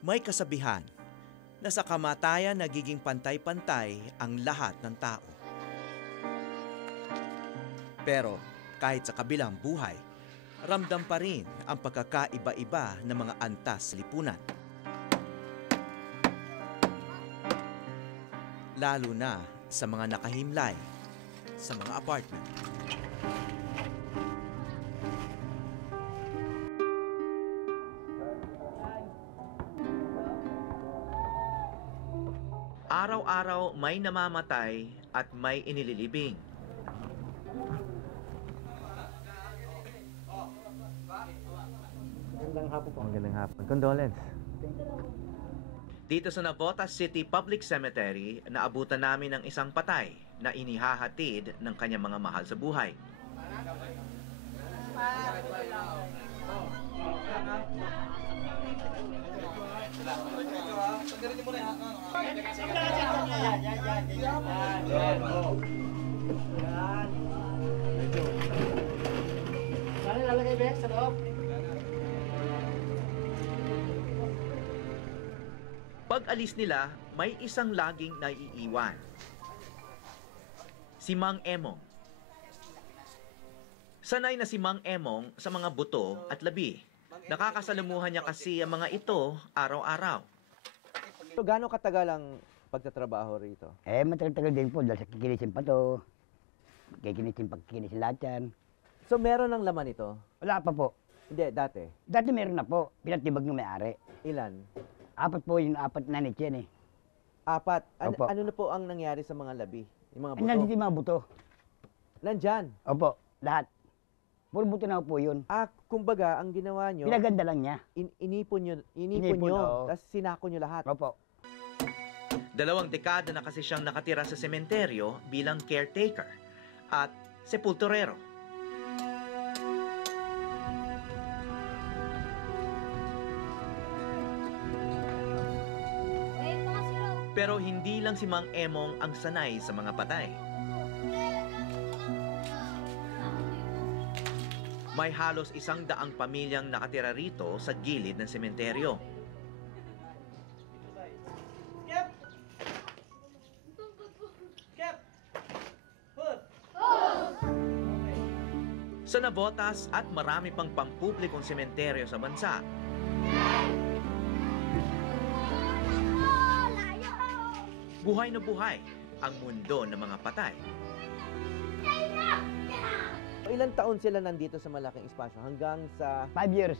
May kasabihan na sa kamatayan nagiging pantay-pantay ang lahat ng tao. Pero kahit sa kabilang buhay, ramdam pa rin ang pagkakaiba-iba ng mga antas sa lipunan. Lalo na sa mga nakahimlay sa mga apartment. Araw-araw may namamatay at may inililibing. Magandang hapon po. Magandang hapon. Condolence. Dito sa Navotas City Public Cemetery, naabutan namin ng isang patay na inihahatid ng kanyang mga mahal sa buhay. Saan lalagay ba sa loob? Pag alis nila, may isang laging naiiwan. Si Mang Emong. Sanay na si Mang Emong sa mga buto at labi. Nakakasalamuhan niya kasi ang mga ito araw-araw. So, gaano katagal ang pagtatrabaho rito? Matagal-tagal din po dahil sa kikinisin pa to. Kikinisin lahat yan. So, meron ng laman ito? Wala pa po. Hindi, dati. Dati meron na po. Pinatibag ng may-ari. Ilan? 4 po yung 4 na nit yan eh. 4. Opo. Ano na po ang nangyari sa mga labi? Yung mga buto? Nandito yung mga buto. Nandyan? Opo, lahat. Puro buto na po yun. Kumbaga, ang ginawa nyo, Pinaganda lang niya. inipon nyo, Oo. tapos sinako nyo lahat. Opo. 2 dekada na kasi siyang nakatira sa sementeryo bilang caretaker at sepulturero. Pero hindi lang si Mang Emong ang sanay sa mga patay. May halos 100 pamilyang nakatira rito sa gilid ng sementeryo. Sa Navotas at marami pang pampublikong sementeryo sa bansa, buhay na buhay ang mundo ng mga patay. Ilang taon sila nandito sa malaking espasyo? Hanggang sa 5 years.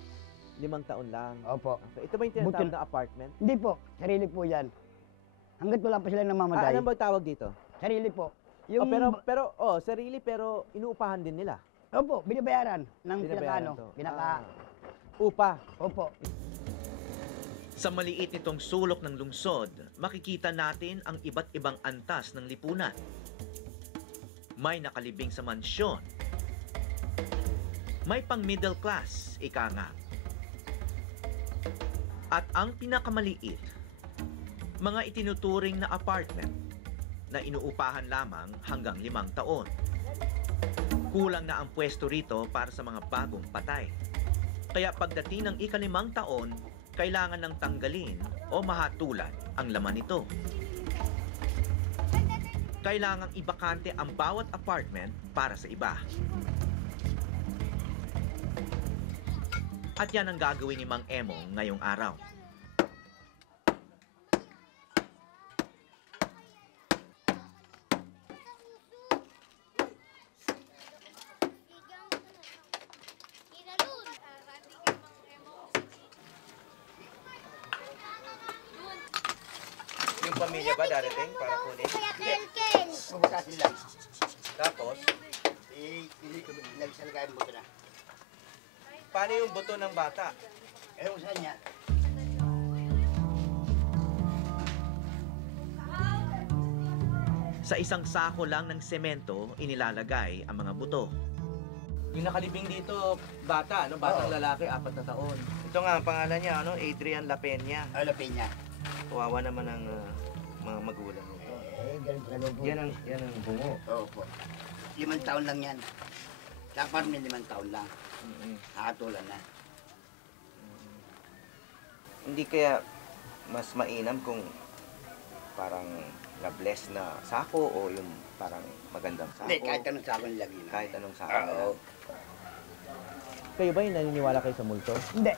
5 taon lang? Opo. Okay. Ito ba yung tinatawag na apartment? Hindi po, sarili po yan. Hanggat wala pa sila namamatay. Ano ba tawag dito? Sarili po. Sarili pero inuupahan din nila. Opo, binabayaran ng Binabayaran pinaka. to. Upa. Opo. Sa maliit nitong sulok ng lungsod, makikita natin ang iba't ibang antas ng lipunan. May nakalibing sa mansyon. May pang middle class, ika nga. At ang pinakamaliit, mga itinuturing na apartment na inuupahan lamang hanggang 5 taon. Kulang na ang pwesto rito para sa mga bagong patay. Kaya pagdating ng ika-5 taon, kailangan ng tanggalin o mahatulan ang laman nito. Kailangang ibakante ang bawat apartment para sa iba. At yan ang gagawin ni Mang Emong ngayong araw. Yung pamilya ba darating para kunin? Bubutasin lang. Tapos, Nagsalagay mo buto na. paano yung buto ng bata? Kung saan niya? Sa isang sako lang ng semento, inilalagay ang mga buto. Yung nakalibing dito, bata, no? Batang Oo. lalaki, 4 na taon. Ito nga, ang pangalan niya, ano? Adrian La Peña. Lapin niya. Kawawa naman ang mga magulang nito. Ganun talaga po. Yan ang bungo. Oo po. 5 taon lang yan. Sa apartment, 5 taon lang. Nakatulan na. Hindi kaya mas mainam kung parang na-bless na sako o yung parang magandang sako. Hindi, kahit anong sako nilagay na. Kahit anong sako Oo. lang. Kayo ba yung naniniwala kayo sa multo? Hindi.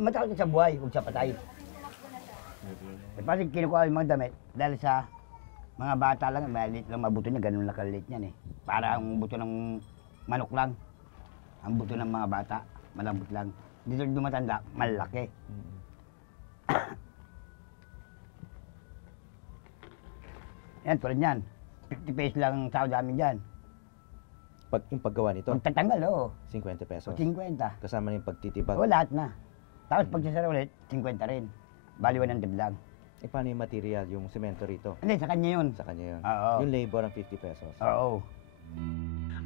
Matakot ka sa buhay, huwag sa patay. Pati kinukuha yung mga damit dahil sa mga bata lang, maliit lang mabuto niya, ganun lang kaliit niyan eh. Para ang buto ng manok lang. Ang buto ng mga bata, malambot lang. Dito dumatanda, malaki. Yan, tulad yan. 50 pesos lang ang sahod namin dyan. Pag yung paggawa nito, Kung tatanggal, oo. 50 pesos. 50. Kasama na yung pagtitibag. Oo, lahat na. Tapos pag sasara ulit, 50 rin. Bali 100 lang. Eh, paano yung material, yung semento rito? Hindi, sa kanya yun. Sa kanya yun. Oo. Yung labor ang 50 pesos. Oo.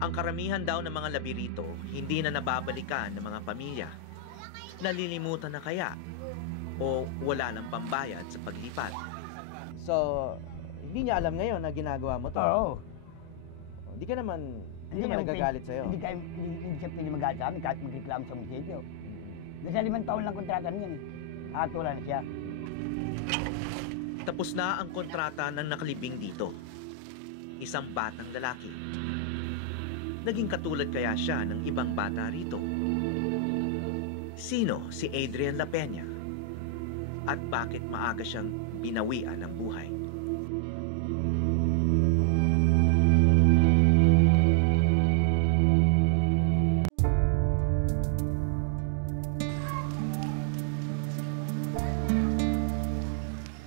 Ang karamihan daw ng mga labi rito, hindi na nababalikan ng mga pamilya. Nalilimutan na kaya? O wala nang pambayad sa paglipat? So, hindi niya alam ngayon na ginagawa mo to. Oo. Hindi ka naman, hindi naman naman nagagalit sa'yo. Hindi siya pwede magalit sa amin kahit magreklamo sa munisipyo. Kasi 5 taon lang kontrata niyan eh. Wala na siya. Tapos na ang kontrata ng nakalibing dito. Isang batang lalaki. Naging katulad kaya siya ng ibang bata rito? Sino si Adrian La Peña? At bakit maaga siyang binawian ng buhay?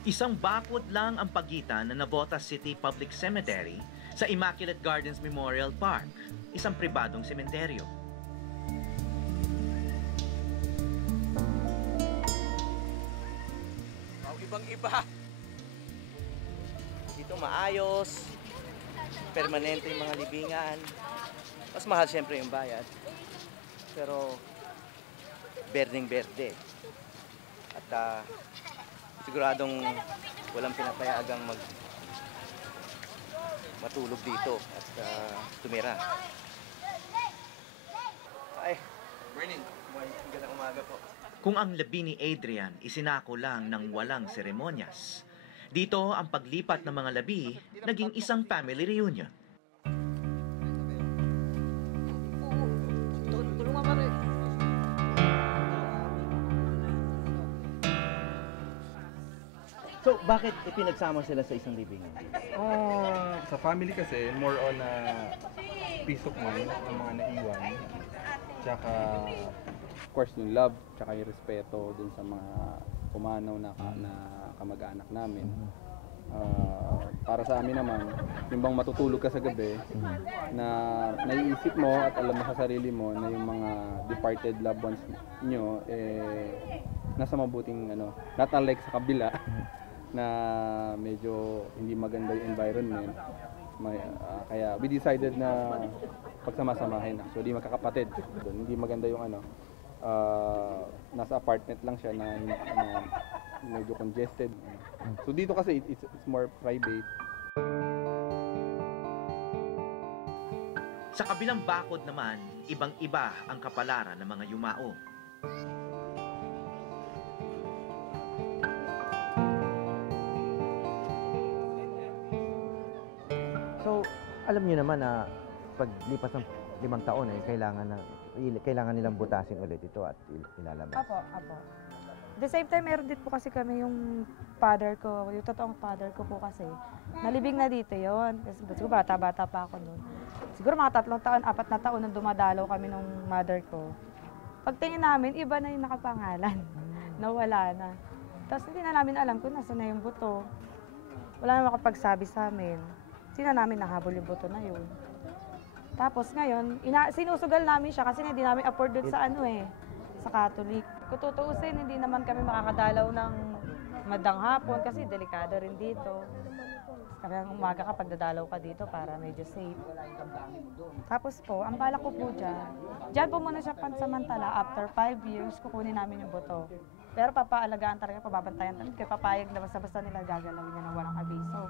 Isang bakod lang ang pagitan ng Navotas City Public Cemetery sa Immaculate Gardens Memorial Park, isang pribadong sementeryo. Ibang-iba. Dito maayos, permanente yung mga libingan. Mas mahal siyempre yung bayad. Pero berdeng-berde. At siguradong walang pinapayagang matulog dito at tumira. Ay, morning. Magandang umaga po. Kung ang labi ni Adrian isinako lang ng walang seremonyas, dito ang paglipat ng mga labi naging isang family reunion. So, bakit ipinagsama sila sa isang libingan? Sa family kasi, more on peace of mind ng mga naiwan. Tsaka, of course, yung love, tsaka yung respeto dun sa mga pumanaw na kamag-anak namin. Para sa amin naman, yung bang matutulog ka sa gabi, na naiisip mo at alam mo sa sarili mo na yung mga departed loved ones nyo, nasa mabuting, not unlike sa kabila, na medyo hindi maganda yung environment. Kaya we decided na pagsama-samahin. Actually, magkakapatid. Hindi maganda yung nasa apartment lang siya na medyo congested. So dito kasi it's more private. Sa kabilang bakod naman, ibang-iba ang kapalaran ng mga yumao. So, alam niyo naman na paglipas ng 5 taon kailangan nilang butasin ulit ito at ilalabas. Apo. The same time, meron din po kasi kami yung father ko, yung totoong father ko po kasi, nalibing na dito yon. Kasi siguro bata-bata pa ako noon. Siguro mga 3 taon, 4 na taon nang dumadalaw kami ng mother ko. Pagtingin namin, iba na yung nakapangalan. Nawala na. Tapos hindi na namin alam kung nasa na yung buto. Wala na makapagsabi sa amin. Sino namin nahabol yung buto na yun. Tapos ngayon, sinusugal namin siya kasi hindi namin afford doon sa sa Catholic. Kung tutuusin, hindi naman kami makakadalaw ng madang hapon kasi delikado rin dito. Kaya umaga ka pagdadalaw ka dito para medyo safe. Tapos po, ang balak ko po dyan po muna siya pansamantala. After 5 years, kukunin namin yung buto. Pero papaalagaan talaga, pababantayan talaga. Kaya papayag na basta-basta nila gagalawin niya ng walang abiso.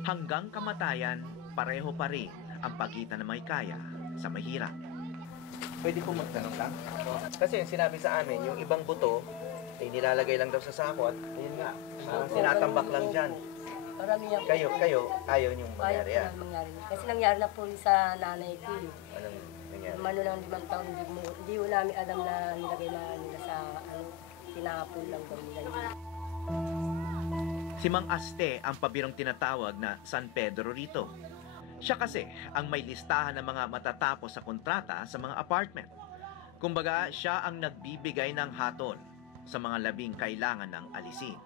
Hanggang kamatayan, pareho pa rin ang pagitan ng may kaya sa mahirap. Pwede po magtanong lang? Kasi yung sinabi sa amin, yung ibang buto, eh, nilalagay lang daw sa sako at yun nga, tinatambak lang dyan. Karamihan po. Kayo, ayaw niyong Ayaw mangyari po yan. na mangyari. Kasi nangyari na po yun sa nanay ko. Anong nangyari? Mano lang 5 taon, hindi ko namin alam na nilagay na nila sa tinapon lang daw nila yun. Si Mang Aste ang pabirong tinatawag na San Pedro rito. Siya kasi ang may listahan ng mga matatapos sa kontrata sa mga apartment. Kumbaga, siya ang nagbibigay ng hatol sa mga labing kailangan ng alisin.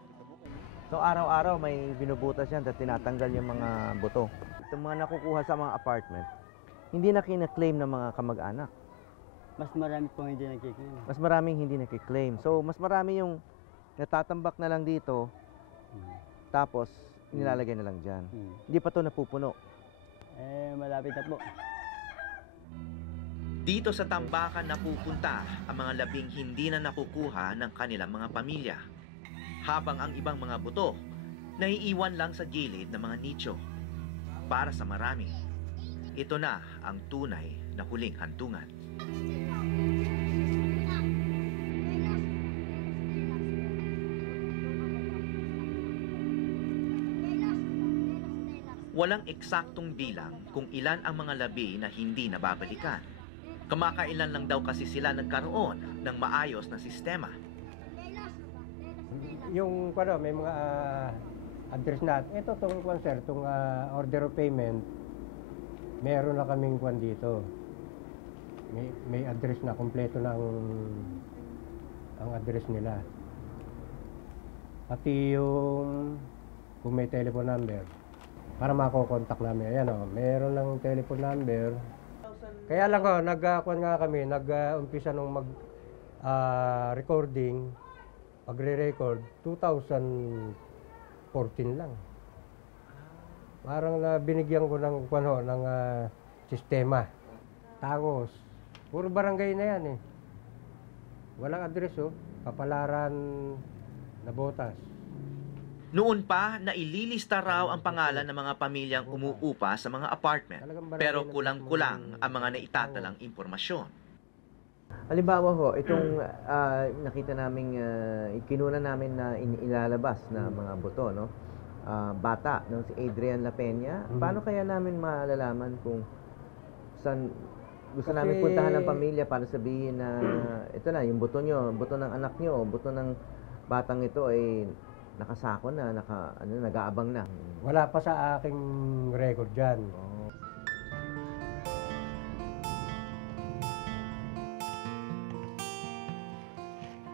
So araw-araw may binubutas yan at tinatanggal yung mga buto. Itong mga nakukuha sa mga apartment, hindi na kina-claim ng mga kamag-anak. Mas marami pong hindi nakikinig. Mas maraming hindi nakiklaim. So mas marami yung natatambak na lang dito, tapos nilalagay na lang dyan. Hindi pa to napupuno. Malapit na po. Dito sa tambakan napupunta ang mga labing hindi na nakukuha ng kanilang mga pamilya. Habang ang ibang mga buto, naiiwan lang sa gilid ng mga nicho. Para sa marami, ito na ang tunay na huling hantungan. Walang eksaktong bilang kung ilan ang mga labi na hindi nababalikan. Kamakailan lang daw kasi sila nagkaroon ng maayos na sistema. Yung may mga address natin. Ito tong sir, tong order of payment. Meron na kaming kwan dito. May address na, kompleto na ang address nila. Pati yung kung may telephone number para makokontak namin. Ayan meron ng telephone number. Kaya lang nagkuhan nga kami, nag-umpisa nung recording, magre-record 2014 lang. Parang binigyan ko ng sistema. Tagos. Puro barangay na yan eh. Walang address Kapalaran na Botas. Noon pa, naililista raw ang pangalan ng mga pamilyang umuupa sa mga apartment. Pero kulang-kulang ang mga naitatalang impormasyon. Halimbawa itong nakita naming kinuna namin na ilalabas na mga buto, no? Bata, si Adrian La Peña. Paano kaya namin malalaman kung saan gusto namin puntahan ng pamilya para sabihin na ito na, yung buto nyo, buto ng anak nyo, buto ng batang ito ay nakasako na, nag-aabang na. Wala pa sa aking record dyan.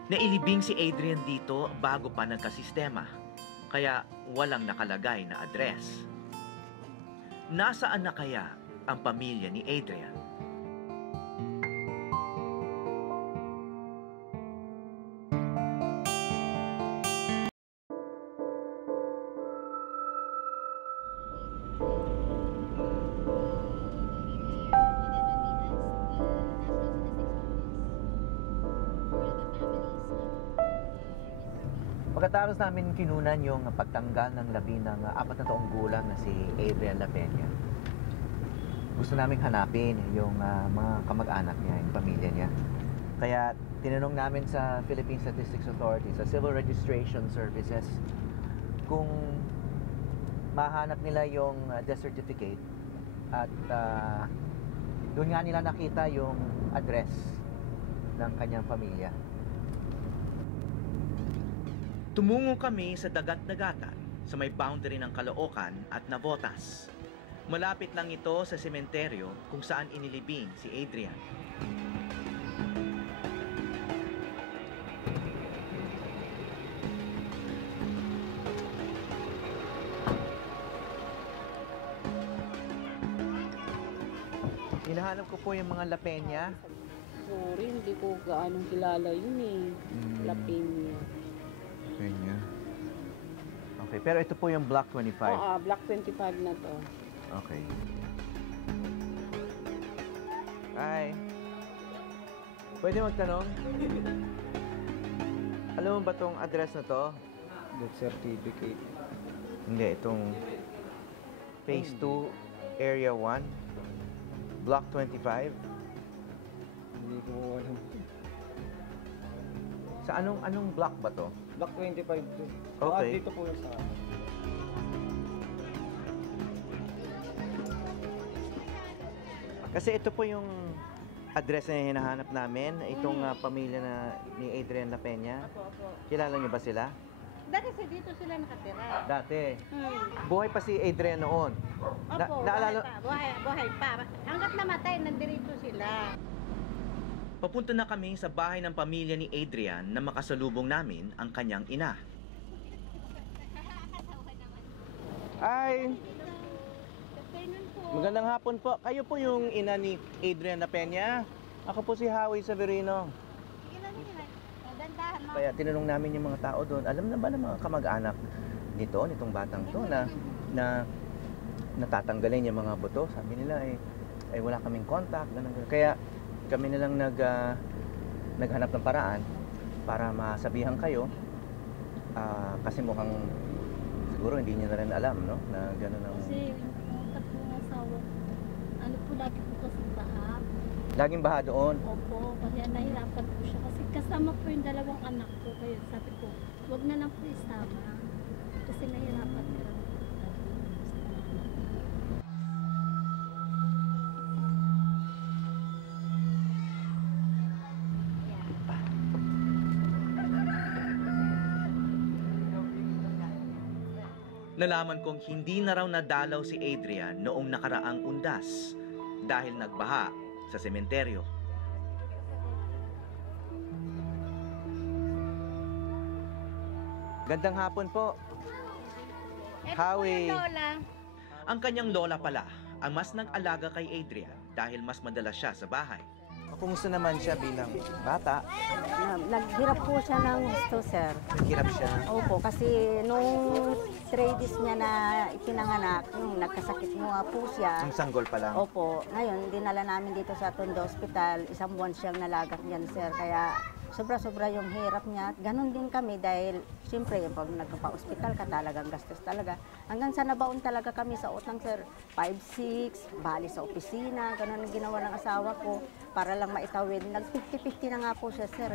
Nailibing si Adrian dito bago pa nagkasistema, kaya walang nakalagay na address. Nasaan na kaya ang pamilya ni Adrian? Pagkatapos namin kinunan yung pagtanggal ng labi ng 4 na taong gulang na si Adrian La Peña, gusto namin hanapin yung mga kamag-anak niya, yung pamilya niya. Kaya tinanong namin sa Philippine Statistics Authority, sa Civil Registration Services, kung mahanap nila yung death certificate at doon nga nila nakita yung address ng kanyang pamilya. Tumungo kami sa dagat-dagatan sa may boundary ng Caloocan at Navotas. Malapit lang ito sa sementeryo kung saan inilibing si Adrian. Hinahanap ko po yung mga La Peña. Sorry, hindi ko gaano kilala yun eh. La Peña. Peña. Okay, pero ito po yung Block 25. Oo, Block 25 na to. Okay. Hi. Pwede magtanong? Alam mo ba tong address na to? Death certificate. Hindi, itong Phase 2, Area 1, Block 25. Hindi ko alam. Sa anong block ba to? Block 25 to. Okay. Dito po yung sa Kasi ito po yung address na hinahanap namin, itong pamilya na ni Adrian La Peña. Opo. Kilala niyo ba sila? Dati kasi dito sila nakatira. Dati. Buhay pa si Adrian noon. Opo, naalala... buhay pa. Hanggat namatay, nandirito sila. Papunta na kami sa bahay ng pamilya ni Adrian na makasalubong namin ang kanyang ina. Ay! Magandang hapon po. Kayo po yung ina ni Adrian La Peña. Ako po si Howie Severino. Kaya tinanong namin yung mga tao doon, alam na ba ng mga kamag-anak nitong batang to na natatanggalin yung mga buto? Sabi nila ay wala kaming contact. Ganun. Kaya kami nilang naghanap ng paraan para masabihan kayo kasi mukhang siguro hindi niyo na rin alam, no? Na gano'n ang... Kasi yung tatlong asawa, ano po lagi po kasi baha. Laging baha doon? Opo, kaya nahirapan po siya. Kasi kasama po yung dalawang anak ko. Kaya sabi ko, wag na lang po isama. Kasi nahirapan ka lang. Nalaman kong hindi na raw nadalaw si Adrian noong nakaraang undas dahil nagbaha sa sementeryo. Gandang hapon po. Howie. Ang kanyang lola pala ang mas nag-alaga kay Adrian dahil mas madalas siya sa bahay. Kumusta naman siya bilang bata? Naghirap po siya ng gusto, sir. Naghirap siya? Opo, kasi nung 3 days niya na ipinanganak, nagkasakit nga po siya. Ang sanggol pa lang? Opo. Ngayon, dinala namin dito sa Tondo Hospital. 1 buwan siyang nalagak niyan, sir. Kaya sobra-sobra yung hirap niya. Ganon din kami dahil siyempre pag nagpa-hospital ka talagang gastos talaga. Hanggang sa nabaon talaga kami sa utang, sir. 5-6, bali sa opisina. Ganon ang ginawa ng asawa ko para lang maitawid. Nag-50-50 na nga po siya, sir.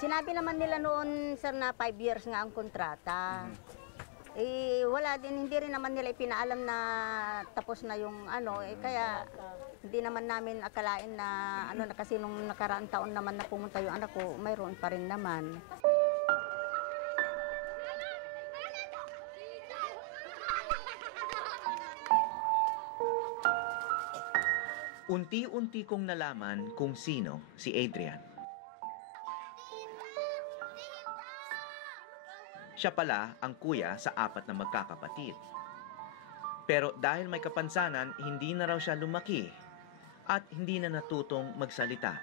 Sinabi naman nila noon, sir, na 5 years nga ang kontrata. Wala din, hindi rin naman nila ipinaalam na tapos na yung kaya hindi naman namin akalain na na kasi nung nakaraang taon naman na pumunta yung anak ko, mayroon pa rin naman. Unti-unti kong nalaman kung sino si Adrian. Siya pala ang kuya sa 4 na magkakapatid. Pero dahil may kapansanan, hindi na raw siya lumaki at hindi na natutong magsalita.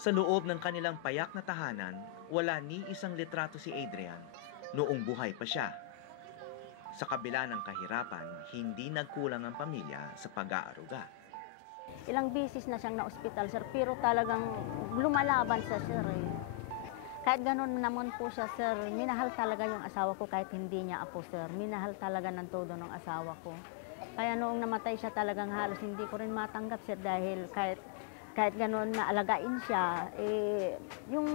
Sa loob ng kanilang payak na tahanan, wala ni isang litrato si Adrian noong buhay pa siya. Sa kabila ng kahirapan, hindi nagkulang ang pamilya sa pag-aaruga. Ilang beses na siyang na-hospital, sir, pero talagang lumalaban sa sir. Kahit gano'n naman po siya, sir, minahal talaga yung asawa ko kahit hindi niya apo, sir. Minahal talaga ng todo ng asawa ko. Kaya noong namatay siya talagang halos hindi ko rin matanggap, sir, dahil kahit gano'n naalagain siya, yung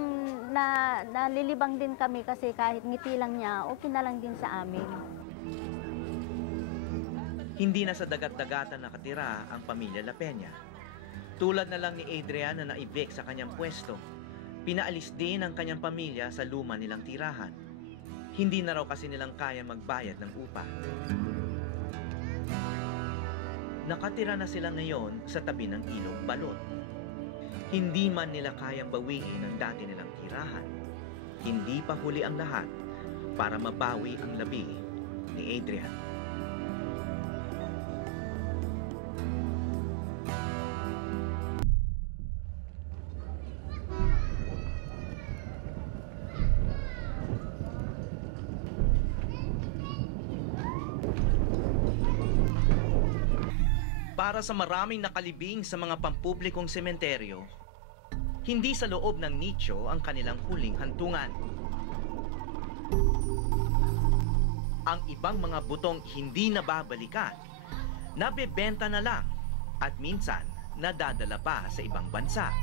nalilibang din kami kasi kahit ngiti lang niya, okay na lang din sa amin. Hindi na sa dagat-dagatan nakatira ang pamilya La Peña. Tulad na lang ni Adrian na na-evict sa kanyang pwesto. Pinaalis din ang kanyang pamilya sa luma nilang tirahan. Hindi na raw kasi nilang kaya magbayad ng upa. Nakatira na sila ngayon sa tabi ng ilog Balot. Hindi man nila kayang bawiin ang dati nilang tirahan. Hindi pa huli ang lahat para mabawi ang labi ni Adrian. Para sa maraming nakalibing sa mga pampublikong sementeryo, hindi sa loob ng nicho ang kanilang huling hantungan. Ang ibang mga butong hindi nababalikan, nabebenta na lang at minsan nadadala pa sa ibang bansa.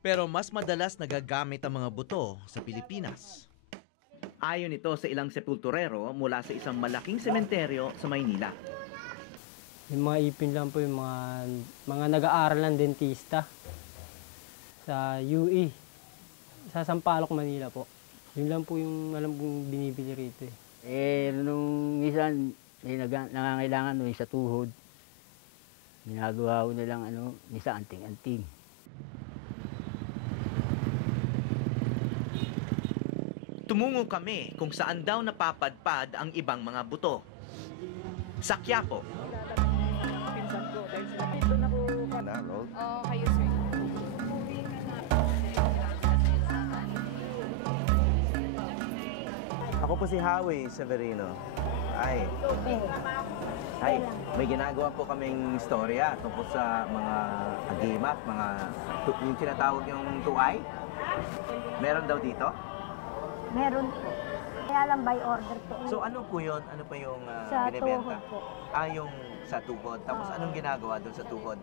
Pero mas madalas nagagamit ang mga buto sa Pilipinas. Ayon ito sa ilang sepulturero mula sa isang malaking sementeryo sa Maynila. Yung mga ipin lang po yung mga nag-aaral ng dentista sa UE, sa Sampaloc, Manila po. Yun lang po yung alam kong binibili rito eh. Nung minsan, nangangailangan sa tuhod. Ginagawa ko nilang minsan anting-anting. Tumungo kami kung saan daw napapadpad ang ibang mga buto. Sa Quiapo. Oo, kayo sir. Ako po si Howie Severino. Ay, may ginagawa po kaming istorya tungkol sa mga agimat, yung tinatawag yung tuay. Meron daw dito? Meron po. Kaya lang by order po. So ano po yun? Ano pa yung Sa binibenta? tuhod po. Yung sa tuhod. Tapos anong ginagawa doon sa tuhod?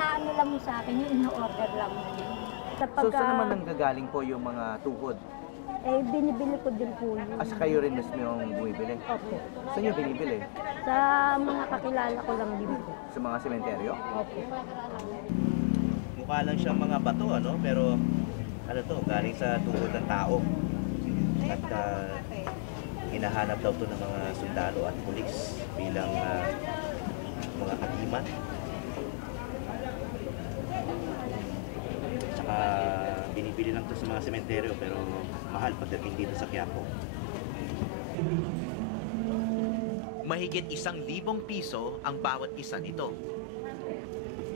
Naano lang mo sa akin, yung ino-order lang mo. So saan naman nanggagaling po yung mga tuhod? Binibili ko din po yun. Kayo rin mismo yung bumibili? Opo. Saan nyo binibili? Sa mga kakilala ko lang din po. Sa mga sementeryo? Opo. Mukha lang siyang mga bato, pero galing sa tuhod ng tao. At hinahanap daw to ng mga sundalo at pulis bilang mga agimat. Tsaka binibili lang to sa mga sementeryo pero mahal pagdating dito sa Quiapo. Mahigit 1,000 piso ang bawat isa nito.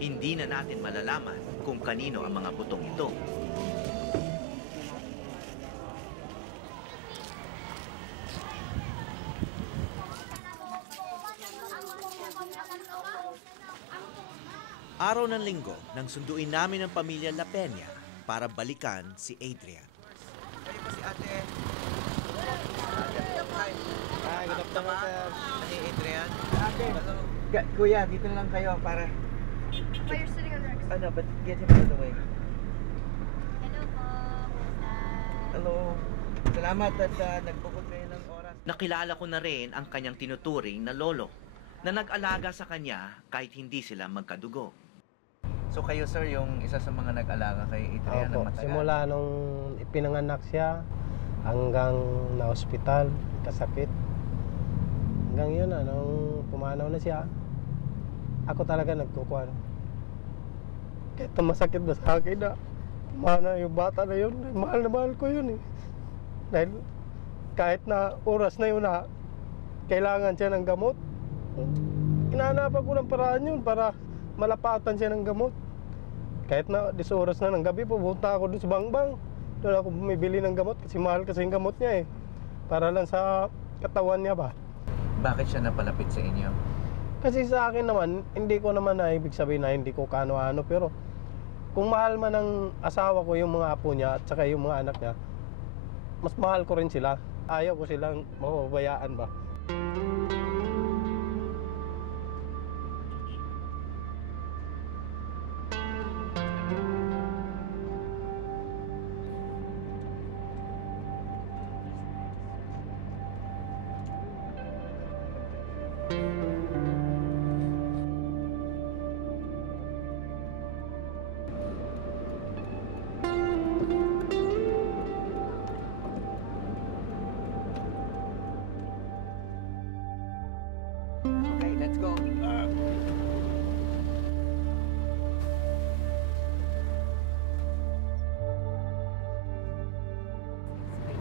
Hindi na natin malalaman kung kanino ang mga butong ito. Araw ng linggo nang sunduin namin ang pamilya La Peña para balikan si Adrian. Kayo po si ate. Hi, good afternoon, sir. Ani Adrian. Kuya, dito na lang kayo para... Why you're sitting on the next? But get him out of the way. Hello po. Hello. Salamat at nagbukod kayo ng oras. Nakilala ko na rin ang kanyang tinuturing na lolo na nag-alaga sa kanya kahit hindi sila magkadugo. So kayo sir, yung isa sa mga nag-alaga kay Adrian na Opo, matagal? simula nung ipinanganak siya hanggang na-hospital, kasakit. Hanggang yun nung pumanaw na siya, ako talaga nagkukuhan. Kahit na masakit ba sa akin na pumanaw yung bata na yun, mahal na mahal ko yun eh. Dahil kahit na oras na yun na kailangan siya ng gamot, inahanapan ko ng paraan yun para malapatan siya ng gamot. Kahit na 10 oras na ng gabi, pupunta ako doon sa Bangbang. Doon ako bumibili ng gamot kasi mahal kasi yung gamot niya eh. Para lang sa katawan niya ba. Bakit siya napalapit sa inyo? Kasi sa akin naman, hindi ko naman na ibig sabihin na hindi ko kano-ano. Pero kung mahal man ng asawa ko yung mga apo niya at saka yung mga anak niya, mas mahal ko rin sila. Ayaw ko silang mapabayaan ba. Okay, let's go.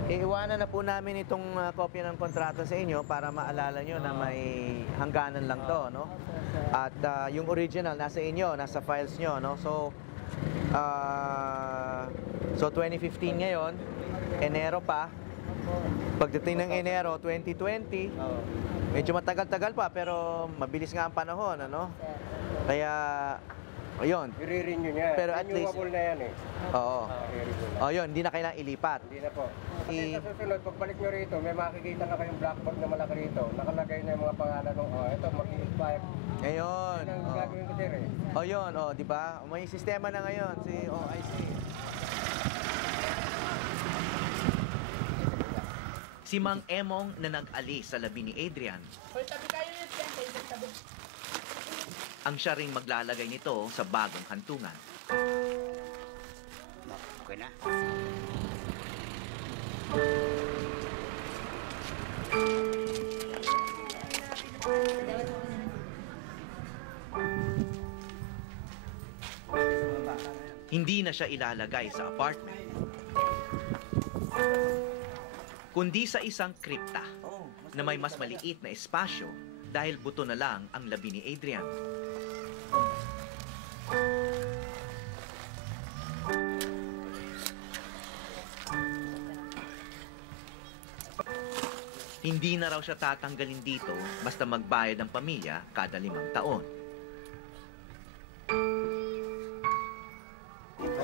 Iiwanan na po namin itong kopya ng kontrata sa inyo para maalala nyo na may hangganan lang to, no? At yung original nasa inyo, nasa files nyo, no? So 2015 ngayon, Enero pa. Pagdating ng Enero 2020, medyo matagal-tagal pa pero mabilis nga ang panahon, ano? Kaya ayun. I-renew niya. Pero at least Renewable na yan eh. Oo. Oh, yun, hindi na kailangang ilipat. Hindi na po. Kasi sa susunod, pagbalik nyo rito, may makikita na kayong blackboard na malaki rito. Nakalagay na yung mga pangalan ng, ito, mag-expire. Ngayon. Yan ang gagawin ko sir eh. Yun, di ba? May sistema na ngayon si OIC. Si Mang Emong na nag-alis sa labi ni Adrian, ang siya ring maglalagay nito sa bagong hantungan. Okay na. Hindi na siya ilalagay sa apartment, kundi sa isang kripta na may mas maliit na espasyo dahil buto na lang ang labi ni Adrian. Hindi na raw siya tatanggalin dito basta magbayad ang pamilya kada 5 taon.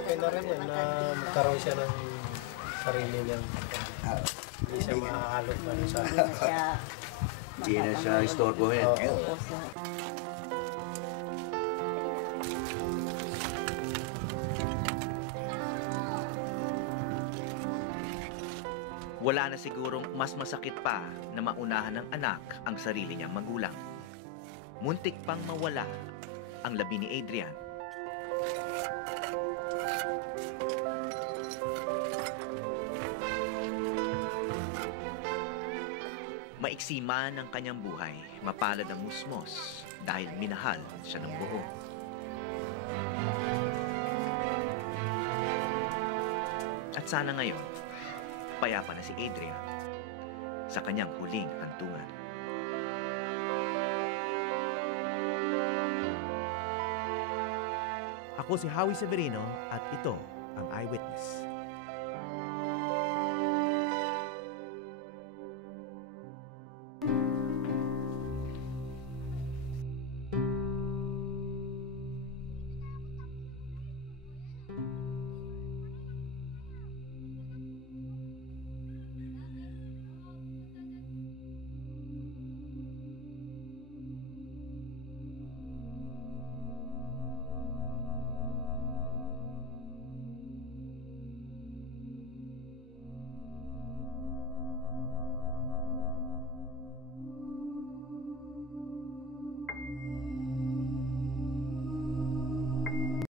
Okay na rin yan na magkaroon siya ng sarili niyang hindi siya mahalot pa rin sa Hindi na siya istorbohin. Wala na sigurong mas masakit pa na maunahan ng anak ang sarili niyang magulang. Muntik pang mawala ang labi ni Adrian. Maiksi man ang kanyang buhay, mapalad ang musmos dahil minahal siya ng buo. At sana ngayon, payapa na si Adrian sa kanyang huling hantungan. Ako si Howie Severino at ito ang Eyewitness.